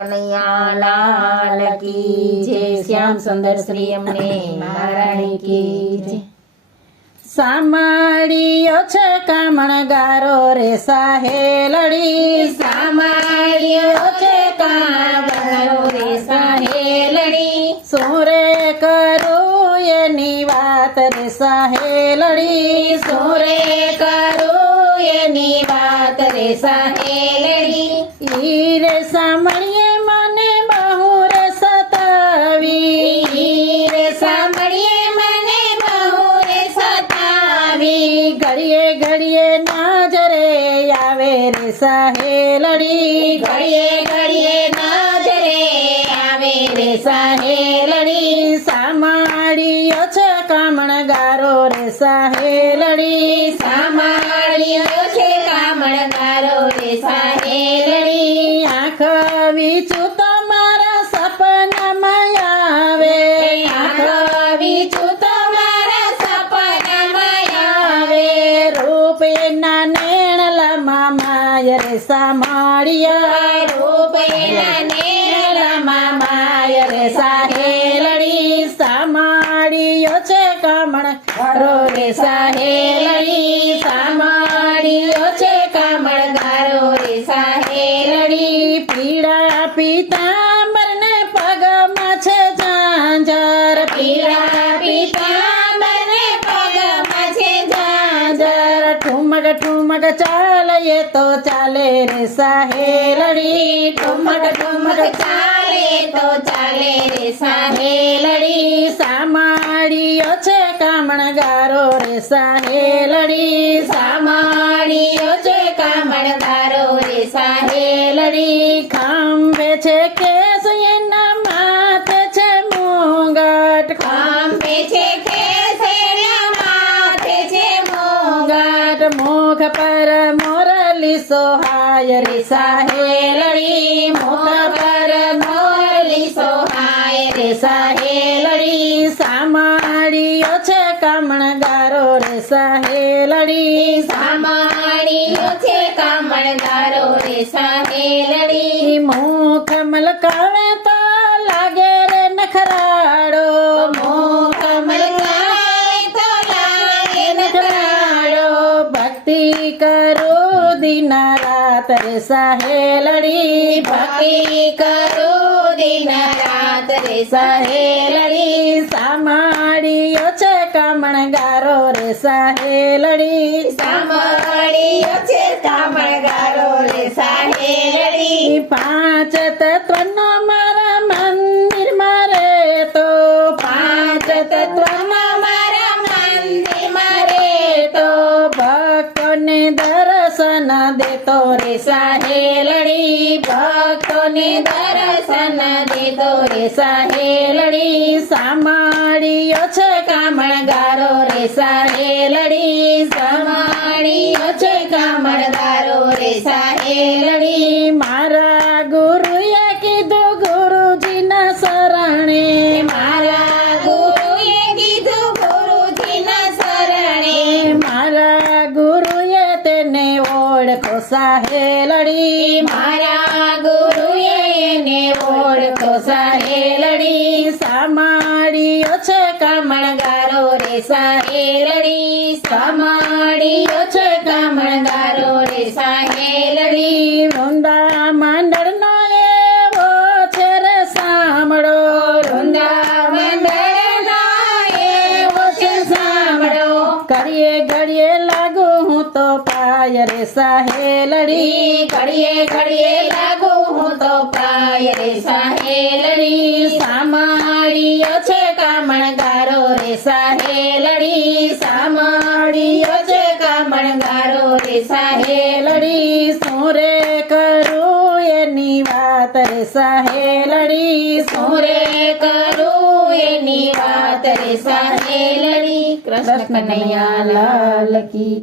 કનૈયા લાલ કી જય, શ્યામ સુંદર શ્રી અમને મહારાણી કી જય. સામાળિયો છે કામણગારો રે સાહેલડી, સામાળિયો છે કામણગારો રે સાહેલડી, શું રે કરું એની વાત રે સાહેલડી, શું રે કરું એની વાત રે સાહેલડી, ઈ રે સામળીએ મને બહુ રે સતાવી, ઈ રે સાંભળીએ મને બહુ રે સતાવી, ઘડીએ ઘડીએ નજરે આવે રે સાહેલડી, ઘડીએ ઘડીએ નજરે આવે રે સાહેલડી, સામાળિયો છે કામણગારો રે સાહેલડી, સાંભળ્યો છે કામણગારો રે સાહેલડી, આંખ વીચું તો મારા સપનામાં આવે, આવી છું તો મારા સપનામાં આવે, રૂપ એના નેણલામાં માય રે સામાળિયા, રૂપ એના નેલામાં માય રે સાહેલડી, સામાળિયો છે કામણગારો રે સાહેલડી, સાંભળ્યો છે કામણગારો રે સાહેલડી, પીળા પીતાંબર ને પગમાં છે ઝાંઝર, પીળા પીતાંબર ને પગમાં છે ઝાંઝર, ઠુમક ઠુમક ચાલે તો ચાલે રે સાહેલડી, ઠુમક ઠુમક ચાલે તો ચાલે રે સાહેલડી, સામાળિયો છે કામણગારો રે સાહેલડી, સાંભળ્યો છે કામણગારો રે સાહેલડી, ખાંભે છે કેસ એના માથે છે મુંગટ, ખાંભે છે ખેસેના માથે છે મોંઘાટ, મુખ પર મોરલી સોહાય રે સાહેલડી, મુખ પર મોરલી સોહાય રે સાહેલડી, સામાળિયો છે કામણગારો રે સાહેલડી, સાંભળ્યો છે કામણગારો રે સાહેલડી, મુખ મલકાવે તો લાગે રે નખરાડો, મુખ મલકાવે તો લાગે નખરાડો, ભક્તિ કરું દિન રાત રે સાહેલડી, ભક્તિ કરું દિન રાત રે સાહેલડી, સામાળિયો છે કામણગારો રે સાહેલડી, સાંભળ્યો છે કામણગારો રે સાહેલડી, પાંચ તત્વનો મારા મંદિરમાં રે તો, પાંચ તત્વમાં મારા મંદિરમાં રહેતો, ભક્તોને દર્શન દેતો રે સાહેલડી, ભક્તોને દર્શન દેતો રે સાહેલડી, સામાળિયો છે કામણગારો રે સાહેલડી, સાંભળ્યો છે કામણગારો રે સાહેલડી, મારા ગુરુએ કીધું ગુરુજીના શરણે, મારા ગુરુએ કીધું ગુરુજીના શરણે, મારા ગુરુએ તેને ઓળખો સાહેલડી, મારા ગુરુએ એને ઓળખો સાહેલડી, સામાળિયો છે કામણગારો રે સાહેલડી, સાંભળ્યો છે કામણગારો રે સાહેલડી, વૃંદા મંડળનો એવો છે રે સાંભળો, વૃંદાવનનો એવો છે સાંભળો, કરીએ ઘડીએ લાગુ હું તો પાય રે સાહેલડી, ઘડીએ ઘડીએ લાગુ હું તો પાય રે સાહેલડી, સાંભળ્યો છે કામણગારો રે સાહેલડી, સાંભળ્યો છે કામણગારો રે સાહેલડી, શું રે કરું એની વાત રે સાહેલડી, શું રે કરું એની વાત રે સાહેલડી. કૃષ્ણ કનૈયા લાલ કી